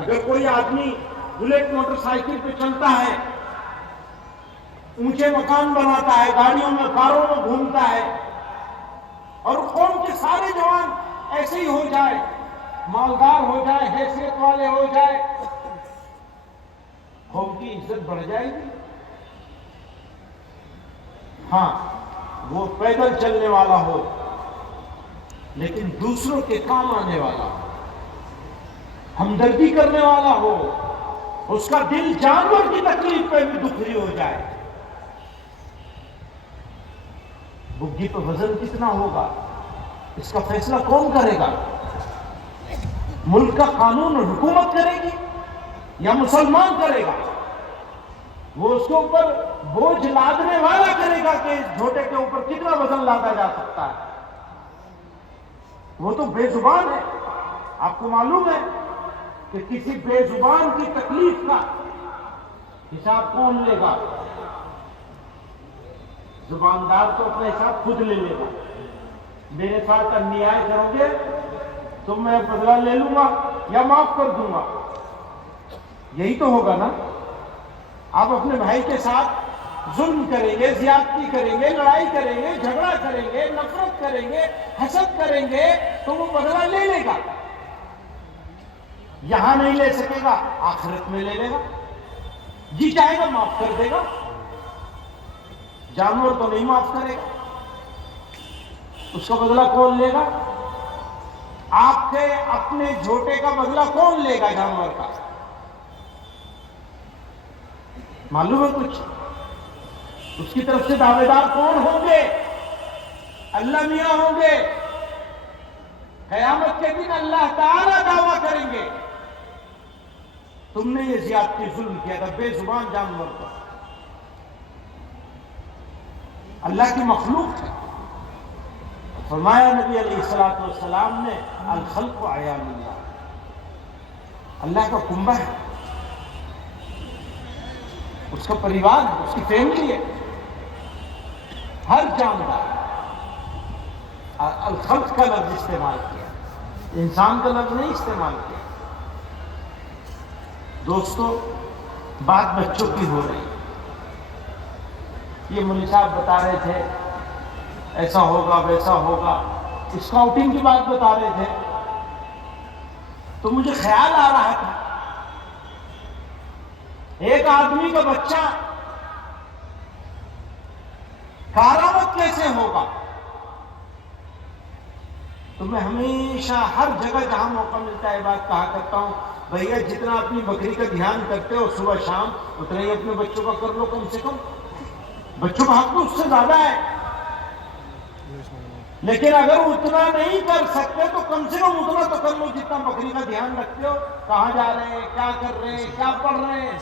اگر کوئی آدمی بلیٹ موٹر سائیکل پہ چلتا ہے، اونچے مکان بناتا ہے، گاڑیوں میں کاروں میں گھومتا ہے، اور قوم کے سارے جوان ایسے ہی ہو جائے، مالدار ہو جائے، حیثیت والے ہو جائے، قوم کی عزت بڑھ جائے گی؟ ہاں، وہ پیدل چلنے والا ہو لیکن دوسروں کے کام آنے والا ہو، ہمدردی کرنے والا ہو، اس کا دل جانور کی تکلیف پہ بھی دکھی ہو جائے۔ بگھی پہ وزن کتنا ہوگا، اس کا فیصلہ کون کرے گا؟ ملک کا قانون حکومت کرے گی یا مسلمان کرے گا؟ وہ اس کے اوپر بوجھ لادنے والا کرے گا کہ اس جھوٹے کے اوپر کتنا وزن لادا جا سکتا ہے۔ وہ تو بے زبان ہے۔ آپ کو معلوم ہے کہ کسی بے زبان کی تکلیف کا حساب کون لے گا؟ زباندار تو اپنا حساب خود لے لے گا۔ میرے ساتھ انیائے کرو گے تو میں بدلہ لے لوں گا یا معاف کر دوں گا، یہی تو ہوگا نا۔ آپ اپنے بھائی کے ساتھ ظلم کریں گے، زیادتی کریں گے، لڑائی کریں گے، جھگڑا کریں گے، نفرت کریں گے، حسد کریں گے تو وہ بدلہ لے لے گا۔ یہاں نہیں لے سکے گا، آخرت میں لے لے گا۔ جی چاہے گا معاف کر دے گا، جانور تو نہیں معاف کرے گا۔ اس کا بدلہ کون لے گا؟ آپ کے اپنے جھوٹے کا بدلہ کون لے گا جانور کا؟ معلوم ہے کچھ؟ اس کی طرف سے دعوے دار کون ہوں گے؟ اللہ میاں ہوں گے۔ قیامت کے دن اللہ تعالیٰ دعویٰ کریں گے تم نے یہ زیادتی ظلم کیا تھا بے زبان جانور پر۔ اللہ کی مخلوق ہے۔ فرمایا نبی علیہ الصلوۃ والسلام نے الخلق عیال اللہ، اللہ کا کنبہ ہے، اس کا پریوار ہے، اس کی فیملی ہے، ہر جاندار۔ الخلق کا لفظ استعمال کیا، انسان کا لفظ نہیں استعمال کیا۔ دوستو، بات بچوں کی ہو رہی، یہ مولوی صاحب بتا رہے تھے ایسا ہوگا ویسا ہوگا، اسکاؤٹنگ کی بات بتا رہے تھے، تو مجھے خیال آ رہا تھا ایک آدمی کا بچہ کارآمد کیسے ہوگا؟ تو میں ہمیشہ ہر جگہ جہاں موقع ملتا ہے بات کہا کرتا ہوں، بھیا جتنا اپنی بکری کا دھیان کرتے ہو صبح شام، اتنا ہی اپنے بچوں کا کر لو کم سے کم۔ بچوں کا حق تو اس سے زیادہ ہے، لیکن اگر اتنا نہیں کر سکتے تو کم سے کم اتنا تو کر لو جتنا بکری کا دھیان رکھتے ہو۔ کہاں جا رہے ہیں، کیا کر رہے ہیں، کیا پڑھ رہے ہیں،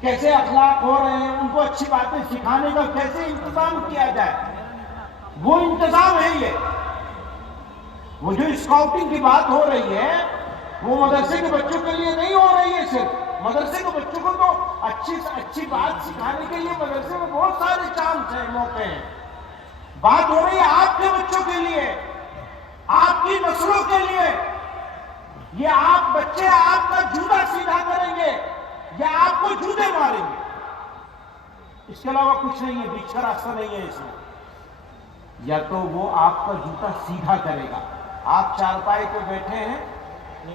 کیسے اخلاق ہو رہے ہیں، ان کو اچھی باتیں سکھانے کا کیسے انتظام کیا جائے، وہ انتظام ہے یہ۔ وہ جو اسکاؤٹنگ کی بات ہو رہی ہے وہ مدرسے کے بچوں کے لیے نہیں ہو رہی ہے صرف، مدرسے کے بچوں کو تو اچھی بات سکھانے کے لیے مدرسے میں بہت سارے چانس ہیں، موقع ہیں۔ بات ہو رہی ہے آپ کے بچوں کے لیے، آپ کی نسلوں کے لیے۔ یہ آپ بچے آپ کا جوتا سیدھا کریں گے یا آپ کو جوتے ماریں گے، اس کے علاوہ کچھ نہیں ہے، بیچ کا راستہ نہیں ہے اس میں۔ یا تو وہ آپ کا جوتا سیدھا کرے گا، آپ چارپائی پہ بیٹھے ہیں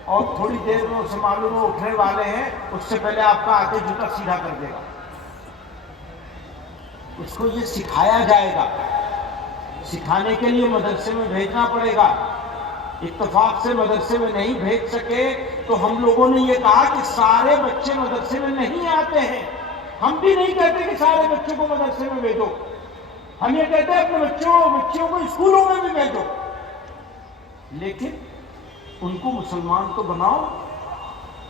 اور تھوڑی دیر میں اسے معلوم ہو اٹھنے والے ہیں، اس سے پہلے آپ کا آ کے جوتا سیدھا کر دے گا۔ اس کو یہ سکھایا جائے گا، سکھانے کے لیے مدرسے میں بھیجنا پڑے گا۔ اتفاق سے مدرسے میں نہیں بھیج سکے تو ہم لوگوں نے یہ کہا کہ سارے بچے مدرسے میں نہیں آتے ہیں۔ ہم بھی نہیں کہتے کہ سارے بچوں کو مدرسے میں بھیجو، ہم یہ کہتے ہیں اپنے بچوں کو اسکولوں میں بھی بھیجو، لیکن ان کو مسلمان تو بناؤ،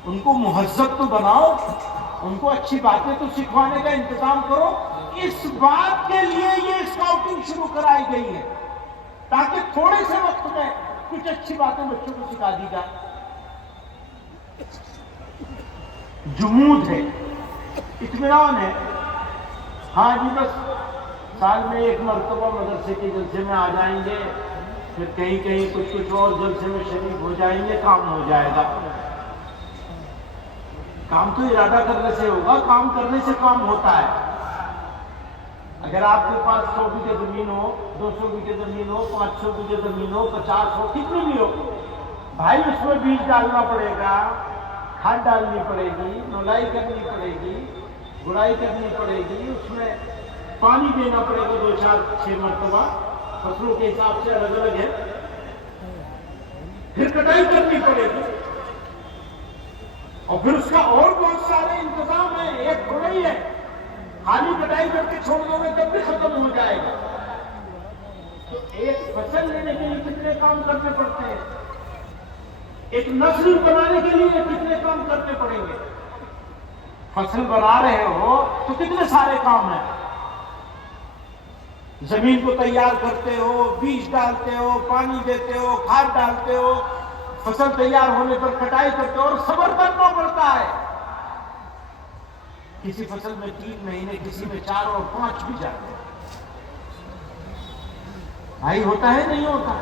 ان کو مہذب تو بناؤ، ان کو اچھی باتیں تو سکھوانے کا انتظام کرو۔ اس بات کے لیے یہ اسکاؤٹنگ شروع کرائی گئی ہے تاکہ تھوڑے سے وقت میں کچھ اچھی باتیں بچوں کو سکھا دی جائے۔ جمود ہے، اطمینان ہے، ہاں جی بس سال میں ایک مرتبہ مدرسے کے جلسے میں آ جائیں گے، پھر کہیں کہیں کچھ اور جلسے میں شریک ہو جائیں گے، کام ہو جائے گا۔ کام تو ارادہ کرنے سے ہوگا، کام کرنے سے کام ہوتا ہے۔ اگر آپ کے پاس 100 بیگھے زمین ہو، 200 بیگھے زمین ہو، 500 بیگھے زمین ہو، 50 ہو، کتنی بھی ہو، بھائی اس میں بیج ڈالنا پڑے گا، کھاد ڈالنی پڑے گی، نولائی کرنی پڑے گی، گڑائی کرنی پڑے گی، اس میں پانی دینا پڑے گا 2 4 6 مرتبہ، فصلوں کے حساب سے الگ الگ ہے، پھر کٹائی کرنی پڑے گی، اور پھر اس کا اور بہت سارے انتظام ہیں، ایک تھوڑا ہی ہے خالی کٹائی کر کے چھوڑ دو گے تب بھی ختم ہو جائے گا۔ تو ایک فصل لینے کے لیے کتنے کام کرنے پڑتے ہیں، ایک نسل بنانے کے لیے کتنے کام کرنے پڑیں گے، فصل بنا رہے ہو تو کتنے سارے کام ہیں، زمین کو تیار کرتے ہو، بیج ڈالتے ہو، پانی دیتے ہو، کھاد ڈالتے ہو، فصل تیار ہونے پر کٹائی کرتے ہو، اور صبر کرنا پڑتا ہے، کسی فصل میں 3 مہینے، کسی میں 4 اور 5 بھی جاتے ہیں، بھائی ہوتا ہے نہیں ہوتا؟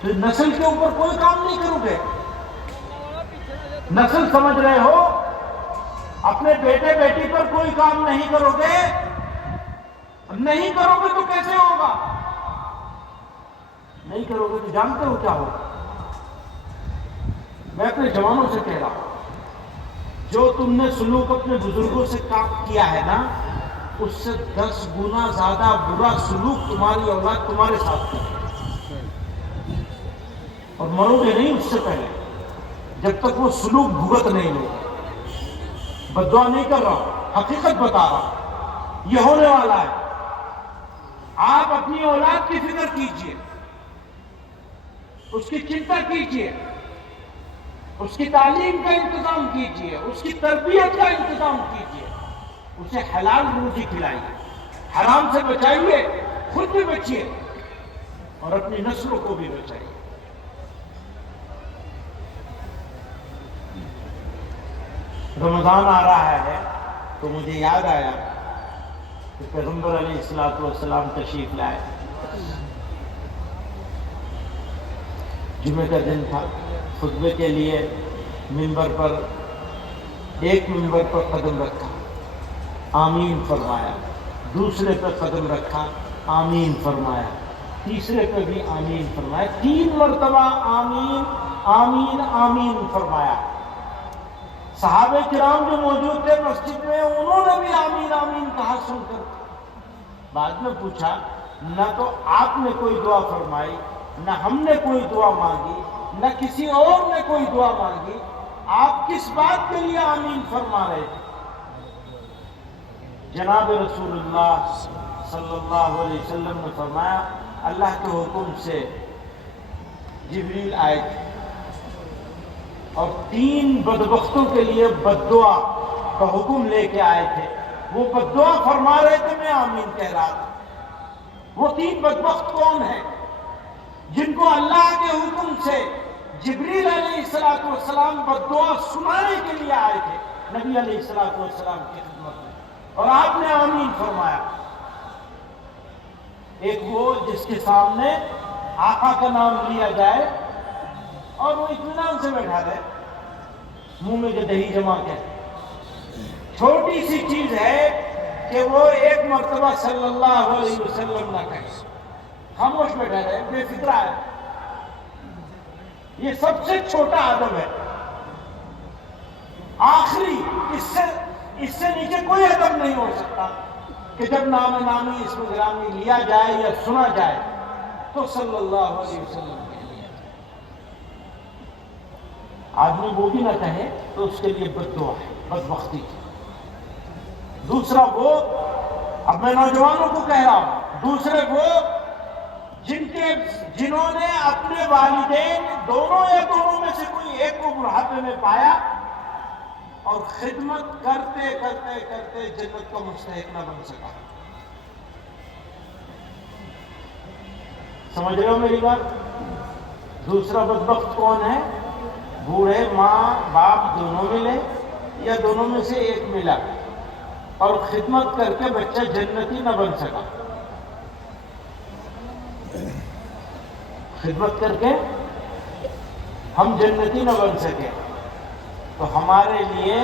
تو نسل کے اوپر کوئی کام نہیں کرو گے، نسل سمجھ رہے ہو، اپنے بیٹے بیٹی پر کوئی کام نہیں کرو گے، نہیں کرو گے تو کیسے ہوگا؟ نہیں کرو گے تو جانتے ہو کیا ہوگا؟ میں اپنے جوانوں سے کہہ رہا ہوں، جو تم نے سلوک اپنے بزرگوں سے کیا ہے نا، اس سے 10 گنا زیادہ برا سلوک تمہاری اولاد تمہارے ساتھ کرے، اور مرو گے نہیں اس سے پہلے، جب تک وہ سلوک بھگت نہیں لو۔ بد دعا نہیں کر رہا ہوں، حقیقت بتا رہا ہوں، یہ ہونے والا ہے۔ آپ اپنی اولاد کی فکر کیجئے، اس کی چنتا کیجئے، اس کی تعلیم کا انتظام کیجئے، اس کی تربیت کا انتظام کیجئے، اسے حلال روزی کھلائیے، حرام سے بچائیے، خود بھی بچیے اور اپنی نسلوں کو بھی بچائیے۔ رمضان آ رہا ہے تو مجھے یاد آیا کہ پیغمبر علیہ الصلوۃ والسلام تشریف لائے، جمعہ کا دن تھا، خطبے کے لیے منبر پر، ایک منبر پر قدم رکھا، آمین فرمایا، دوسرے پہ قدم رکھا، آمین فرمایا، تیسرے پہ بھی آمین فرمایا، 3 مرتبہ آمین آمین آمین فرمایا۔ صحابہ کرام جو موجود تھے مسجد میں، انہوں نے بھی آمین آمین کہا سن کر۔ بعد میں پوچھا، نہ تو آپ نے کوئی دعا فرمائی، نہ ہم نے کوئی دعا مانگی، نہ کسی اور نے کوئی دعا مانگی، آپ کس بات کے لیے آمین فرما رہے تھے؟ جناب رسول اللہ صلی اللہ علیہ وسلم نے فرمایا، اللہ کے حکم سے جبریل آئے تھے اور 3 بدبختوں کے لیے بد دعا کا حکم لے کے آئے تھے، وہ بد دعا فرما رہے تھے، میں آمین کہہ رہا تھا۔ وہ 3 بدبخت کون ہیں؟ جن کو اللہ کے حکم سے جبریل علیہ السلام بد دعا سنانے کے لیے آئے تھے نبی علیہ السلام کی خدمت میں، اور آپ نے آمین فرمایا۔ ایک وہ جس کے سامنے آقا کا نام لیا جائے اور وہ اطمینان سے بیٹھا رہے، منہ میں جو دہی جما کے، چھوٹی سی چیز ہے کہ وہ 1 مرتبہ صلی اللہ علیہ وسلم نہ کہے، خاموش بیٹھا رہے، بے فکرہ ہے۔ یہ سب سے چھوٹا ادب ہے، آخری، اس سے نیچے کوئی ادب نہیں ہو سکتا کہ جب نام نامی اسم گرامی لیا جائے یا سنا جائے تو صلی اللہ علیہ وسلم کہہ لیا جائے۔ آدمی وہ بھی نہ کہے تو اس کے لیے بد دعا ہے، بدبختی کی۔ دوسرا وہ، اب میں نوجوانوں کو کہہ رہا ہوں، دوسرے وہ جنہوں نے اپنے والدین دونوں یا دونوں میں سے کوئی ایک کو بڑھاپے میں پایا اور خدمت کرتے کرتے کرتے جنت کا مستحق نہ بن سکا۔ سمجھ رہے ہو میری بات؟ دوسرا بدبخت کون ہے؟ بوڑھے ماں باپ دونوں ملے یا دونوں میں سے ایک ملا اور خدمت کر کے بچہ جنتی نہ بن سکا، خدمت کر کے ہم جنتی نہ بن سکے، تو ہمارے لیے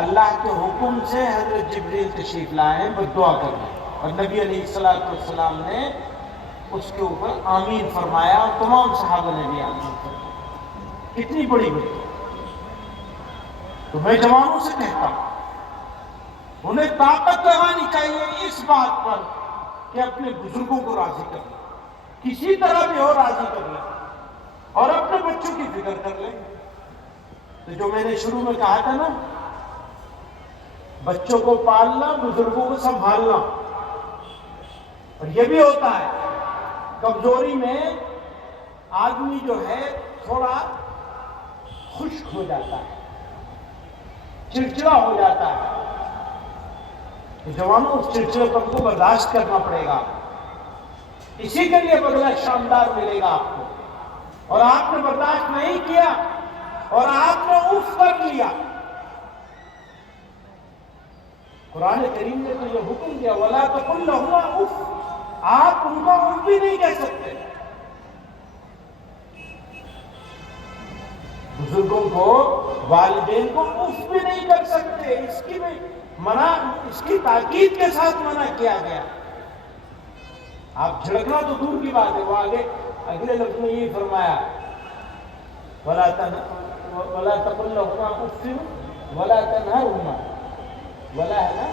اللہ کے حکم سے حضرت جبریل تشریف لائے ہیں بد دعا کرنے، اور نبی علیہ السلام نے اس کے اوپر آمین فرمایا، اور تمام صحابہ نے بھی آمین فرمایا۔ کتنی بڑی بد دعا! تو میں جوانوں سے کہتا ہوں انہیں طاقت لگانی چاہیے اس بات پر کہ اپنے بزرگوں کو راضی کر لیں، کسی طرح بھی ہو راضی کر لیں، اور اپنے بچوں کی فکر کر لیں۔ تو جو میں نے شروع میں کہا تھا نا، بچوں کو پالنا، بزرگوں کو سنبھالنا، اور یہ بھی ہوتا ہے کمزوری میں آدمی جو ہے تھوڑا خشک ہو جاتا ہے، چڑچڑا ہو جاتا ہے، تو جوانوں اس چڑچڑے پن کو برداشت کرنا پڑے گا، اسی کے لیے بدلہ شاندار ملے گا آپ کو۔ اور آپ نے برداشت نہیں کیا اور آپ نے اف کر لیا، قرآن کریم نے تو یہ حکم دیا وَلَا تَقُلْ لَهُمَا اف، آپ ان کو اف بھی نہیں کہہ سکتے۔ بزرگوں کو، والدین کو اف بھی نہیں کر سکتے، اس کی بھی منع، اس کی تاکید کے ساتھ منع کیا گیا۔ آپ جھڑکنا تو دور کی بات ہے، وہ آگے اگلے لفظ میں یہ فرمایا وَلَا تَقُلْ لَهُمَا اُفٍّ وَلَا تَنْهَرْهُمَا، وَلَا ہے نا،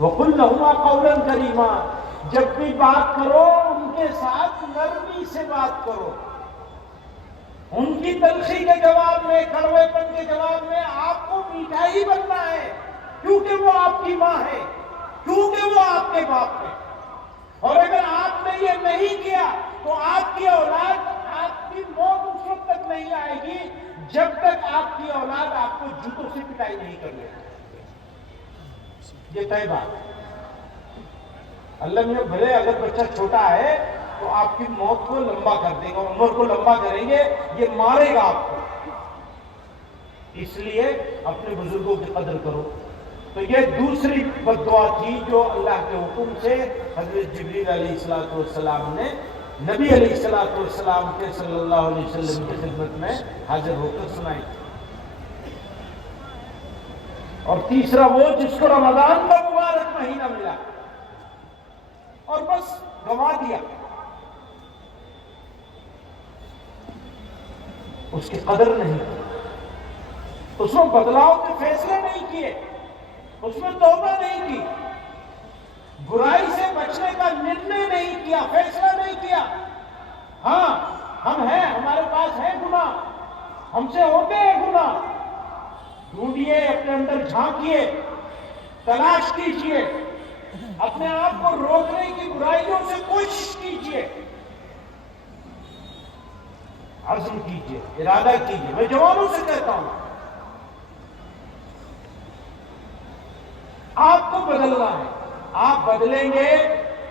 وَقُلْ لَهُمَا قَوْلًا كَرِيمًا، جب بھی بات کرو ان کے ساتھ نرمی سے بات کرو، ان کی تلخی کے جواب میں، کڑوے پن کے جواب میں آپ کو میٹھا ہی بننا ہے، کیونکہ وہ آپ کی ماں ہے، کیونکہ وہ آپ کے باپ ہے۔ اور اگر آپ نے یہ نہیں کیا تو آپ کی اولاد، آپ کی موت اس وقت تک نہیں آئے گی جب تک آپ کی اولاد آپ کو جوتوں سے پٹائی نہیں کر لے گی۔ یہ طے بات ہے۔ اللہ نے بھلے اگر بچہ چھوٹا ہے تو آپ کی موت کو لمبا کر دے گا، عمر کو لمبا کریں گے، یہ مارے گا آپ کو۔ اس لیے اپنے بزرگوں کی قدر کرو۔ تو یہ دوسری بد دعا تھی جو اللہ کے حکم سے حضرت جبریل علیہ السلام نے نبی علیہ السلام کے صلی اللہ علیہ وسلم کی خدمت میں حاضر ہو کر سنائی تھی۔ اور تیسرا وہ جس کو رمضان کا مبارک مہینہ ملا اور بس گنوا دیا، اس کی قدر نہیں کی، اس میں بدلاؤ کے فیصلے نہیں کیے، اس میں توبہ نہیں کی، برائی سے بچنے کا نرنے نہیں کیا، فیصلہ نہیں کیا۔ ہاں ہم ہیں، ہمارے پاس ہے گناہ، ہم سے ہوتے ہیں گناہ، ڈھونڈیے، اپنے اندر جھانکیے، تلاش کیجئے، اپنے آپ کو روکنے کی برائیوں سے کوشش کیجئے، عزم کیجئے، ارادہ کیجئے۔ میں جوانوں سے کہتا ہوں آپ کو بدلنا ہے، آپ بدلیں گے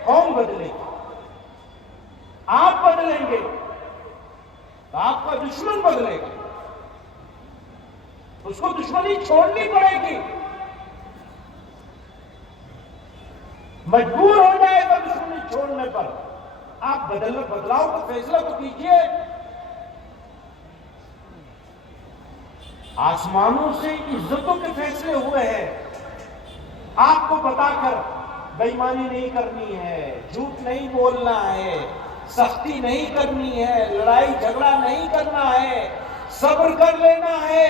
قوم بدلے گی، آپ بدلیں گے تو آپ کا دشمن بدلے گا، اس کو دشمنی چھوڑنی پڑے گی، مجبور ہو جائے گا دشمنی چھوڑنے پر۔ آپ بدلاؤ کا فیصلہ تو کیجئے۔ آسمانوں سے عزتوں کے فیصلے ہوئے ہیں، آپ کو بتا کر بے ایمانی نہیں کرنی ہے، جھوٹ نہیں بولنا ہے، سختی نہیں کرنی ہے، لڑائی جھگڑا نہیں کرنا ہے، صبر کر لینا ہے،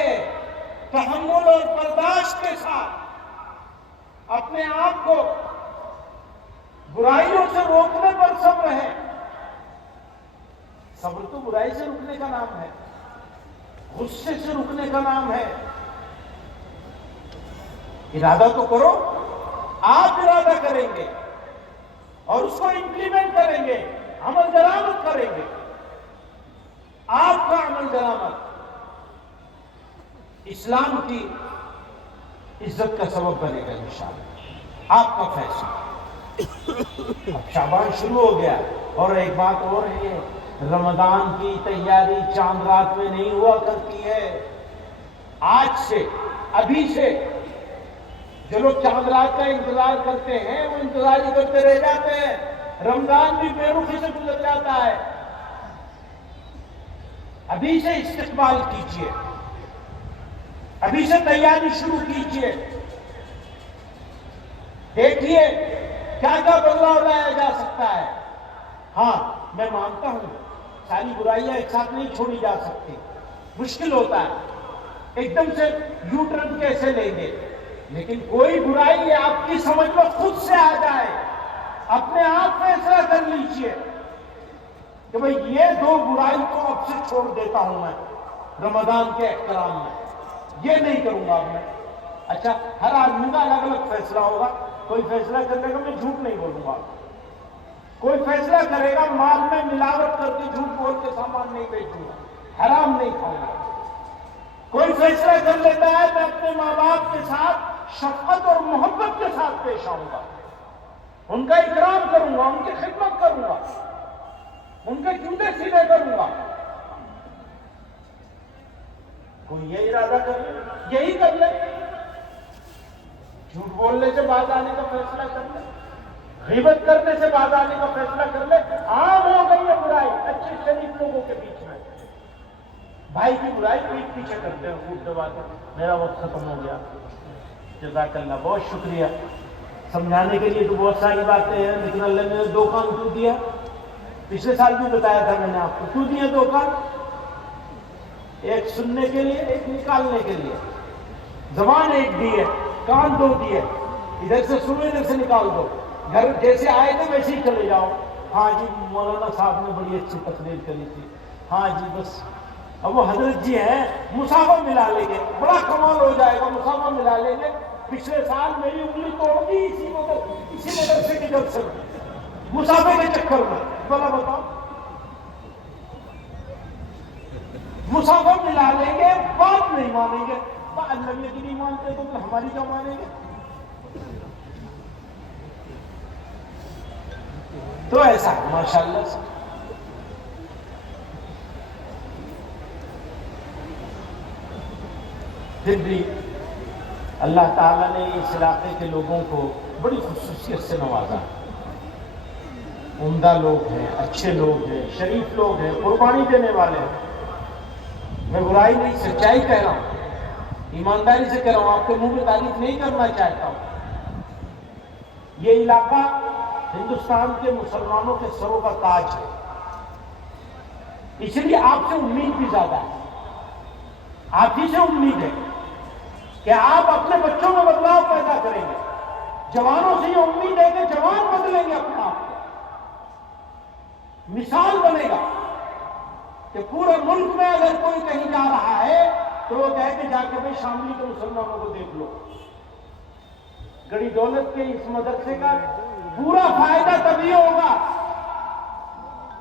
تحمل اور برداشت کے ساتھ اپنے آپ کو برائیوں سے روکنے پر صبر ہے۔ صبر تو برائی سے رکنے کا نام ہے، غصے سے رکنے کا نام ہے۔ ارادہ تو کرو، آپ ارادہ کریں گے اور اس کو امپلیمنٹ کریں گے، عمل درآمد کریں گے، آپ کا عمل درآمد اسلام کی عزت کا سبب بنے گا انشاءاللہ۔ آپ کا فیصلہ۔ اب شعبان شروع ہو گیا، اور ایک بات اور ہے، رمضان کی تیاری چاند رات میں نہیں ہوا کرتی ہے۔ آج سے، ابھی سے جو لوگ چاند رات کا انتظار کرتے ہیں وہ انتظار ہی کرتے رہ جاتے ہیں، رمضان بھی بے رخی سے گزر جاتا ہے۔ ابھی سے استقبال کیجئے، ابھی سے تیاری شروع کیجیے، دیکھیے کیا کیا بدلاؤ لایا جا سکتا ہے۔ ہاں میں مانتا ہوں ساری برائیاں ایک ساتھ نہیں چھوڑی جا سکتی، مشکل ہوتا ہے، ایک دم سے یو ٹرن کیسے لیں گے، لیکن کوئی برائی آپ کی سمجھ میں خود سے آ جائے، اپنے آپ فیصلہ کر لیجیے کہ بھئی یہ دو برائی تو اب سے چھوڑ دیتا ہوں میں رمضان کے احترام میں، یہ نہیں کروں گا اب میں۔ اچھا ہر آدمی کا الگ الگ فیصلہ ہوگا، کوئی فیصلہ کرنے کا میں جھوٹ نہیں بولوں گا، کوئی فیصلہ کرے گا مال میں ملاوٹ کر کے جھوٹ بول کے سامان نہیں بیچوں گا، حرام نہیں کھاؤں گا، کوئی فیصلہ کر لیتا ہے میں اپنے ماں باپ کے ساتھ شفقت اور محبت کے ساتھ پیش آؤں گا، ان کا اکرام کروں گا، ان کی خدمت کروں گا، ان کے جوتے سیدھے کروں گا، کوئی یہ ارادہ کر لے، یہی کر لے، جھوٹ بولنے سے باز آنے کا فیصلہ کر لے، غیبت کرنے سے باز آنے کا فیصلہ کر لے، عام ہو گئی ہے برائی اچھے شریف لوگوں کے بیچ میں، بھائی کی برائی پیٹ پیچھے کرتے ہیں خوب دباتے۔ میرا وقت ختم ہو گیا، جزاک اللہ، بہت شکریہ۔ سمجھانے کے لیے تو بہت ساری باتیں ہیں، لیکن اللہ نے 2 کان کیوں دیا؟ پچھلے سال بھی بتایا تھا میں نے آپ کو، کیوں دیا 2 کان؟ ایک سننے کے لیے، ایک نکالنے کے لیے۔ زبان ایک دی ہے، کان 2 دیے، ادھر سے سنو ادھر سے نکال دو، گھر جیسے آئے تھے ویسے ہی چلے جاؤ۔ ہاں جی مولانا صاحب نے بڑی اچھی تقریر کری تھی، ہاں جی بس اب وہ حضرت جی ہیں، مسافہ ملا لیں گے، بڑا کمال ہو جائے گا، مسافہ ملا لیں گے۔ پچھلے سال میری انگلی توڑ دی اسی مدرسے کے جلسے میں، مسافے کے چکر میں، بلا بتاؤ، مسافہ ملا لیں گے، بات نہیں مانیں گے، اللہ کی نہیں مانتے تو ہماری کیا مانیں گے؟ تو ایسا ہے ماشاءاللہ سے۔ پھر بھی اللہ تعالیٰ نے اس علاقے کے لوگوں کو بڑی خصوصیت سے نوازا، عمدہ لوگ ہیں، اچھے لوگ ہیں، شریف لوگ ہیں، قربانی دینے والے ہیں۔ میں برائی نہیں سچائی کہہ رہا ہوں، ایمانداری سے کہہ رہا ہوں، آپ کے منہ میں تعریف نہیں کرنا چاہتا ہوں۔ یہ علاقہ ہندوستان کے مسلمانوں کے سروں کا تاج ہے، اس لیے آپ سے امید بھی زیادہ ہے، آپ ہی سے امید ہے کہ آپ اپنے بچوں میں بدلاؤ پیدا کریں گے، جوانوں سے یہ امید ہے کہ جوان بدلیں گے اپنے آپ کو، مثال بنے گا کہ پورے ملک میں اگر کوئی کہیں جا رہا ہے تو وہ کہے کہ جا کے بھائی شاملی کے مسلمانوں کو دیکھ لو۔ گڑی دولت کے اس مدرسے کا پورا فائدہ تبھی ہوگا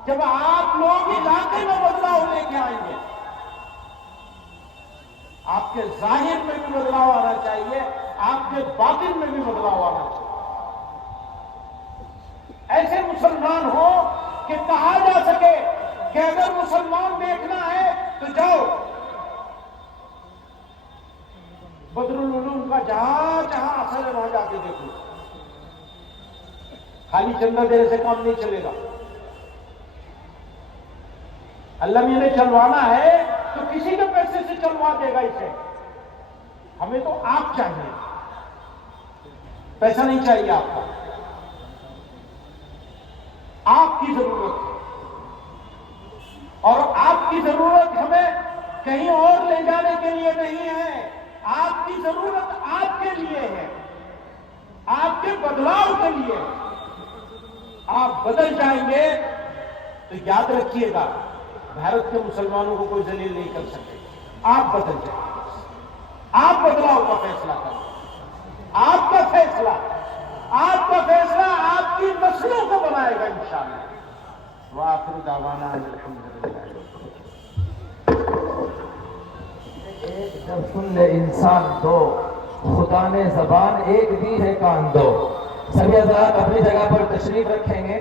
جب آپ لوگ علاقے میں بدلاؤ لے کے آئیں گے۔ آپ کے ظاہر میں بھی بدلاؤ آنا چاہیے، آپ کے باطن میں بھی بدلاؤ آنا چاہیے، ایسے مسلمان ہو کہ کہا جا سکے کہ اگر مسلمان دیکھنا ہے تو جاؤ بدر العلوم کا جہاں جہاں اثر ہے وہاں جا کے دیکھو، خالی چندہ دینے سے کام نہیں چلے گا، اللہ میں نے چلوانا ہے تو کسی کے پیسے سے چلوا دے گا اسے، ہمیں تو آپ چاہیے، پیسہ نہیں چاہیے آپ کا، آپ کی ضرورت ہے، اور آپ کی ضرورت ہمیں کہیں اور لے جانے کے لیے نہیں ہے، آپ کی ضرورت آپ کے لیے ہے، آپ کے بدلاؤ کے لیے۔ آپ بدل جائیں گے تو یاد رکھیے گا بھارت کے مسلمانوں کو کوئی ذلیل نہیں کر سکے، آپ بدل جائیں گے، آپ بدلاؤ کا فیصلہ کریں، آپ کا فیصلہ آپ کی نسلوں کو بنائے گا انشاءاللہ۔ وآخر دعوانا الحمدللہ۔ ایک جب سن لے انسان دو، خدا نے زبان ایک دی ہے کان دو۔ سبھی حضرات اپنی جگہ پر تشریف رکھیں گے،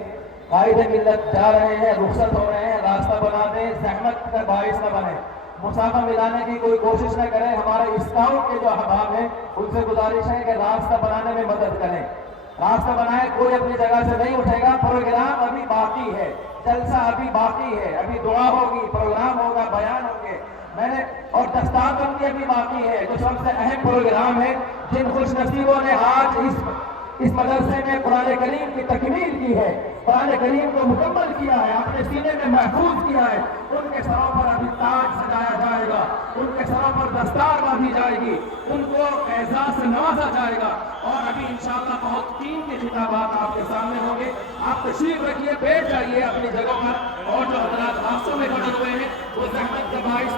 قائد ملت جا رہے ہیں، رخصت ہو رہے ہیں، راستہ بنا دیں، زحمت کا باعث نہ بنے، مسافہ ملانے کی کوئی کوشش نہ کریں۔ ہمارے اسکاؤٹ کے جو احباب ہیں ان سے گزارش ہے کہ راستہ بنانے میں مدد کریں۔ راستہ بنائے, کوئی اپنی جگہ سے نہیں اٹھے گا. پروگرام ابھی باقی ہے, جلسہ ابھی باقی ہے, ابھی دعا ہوگی, پروگرام ہوگا, بیان ہوں گے. میں نے اور دستار بندی ابھی باقی ہے, جو سب سے اہم پروگرام ہے. جن خوش نصیبوں نے آج اس مدرسے میں قرآن کریم کی تکمیل کی ہے, قرآن کریم کو مکمل کیا ہے, اپنے سینے میں محفوظ کیا ہے, ان کے سروں پر ابھی تاج سجایا جائے گا, ان کے سروں پر دستار باندھی جائے گی, ان کو اعزاز سے نوازا جائے گا. اور ابھی انشاءاللہ بہت قیمتی خطابات آپ کے سامنے ہوں گے. آپ تشریف رکھیے, بیٹھ جائیے اپنی جگہوں پر, اور جو حضرات راستوں میں کھڑے ہوئے ہیں وہ زحمت کے باعث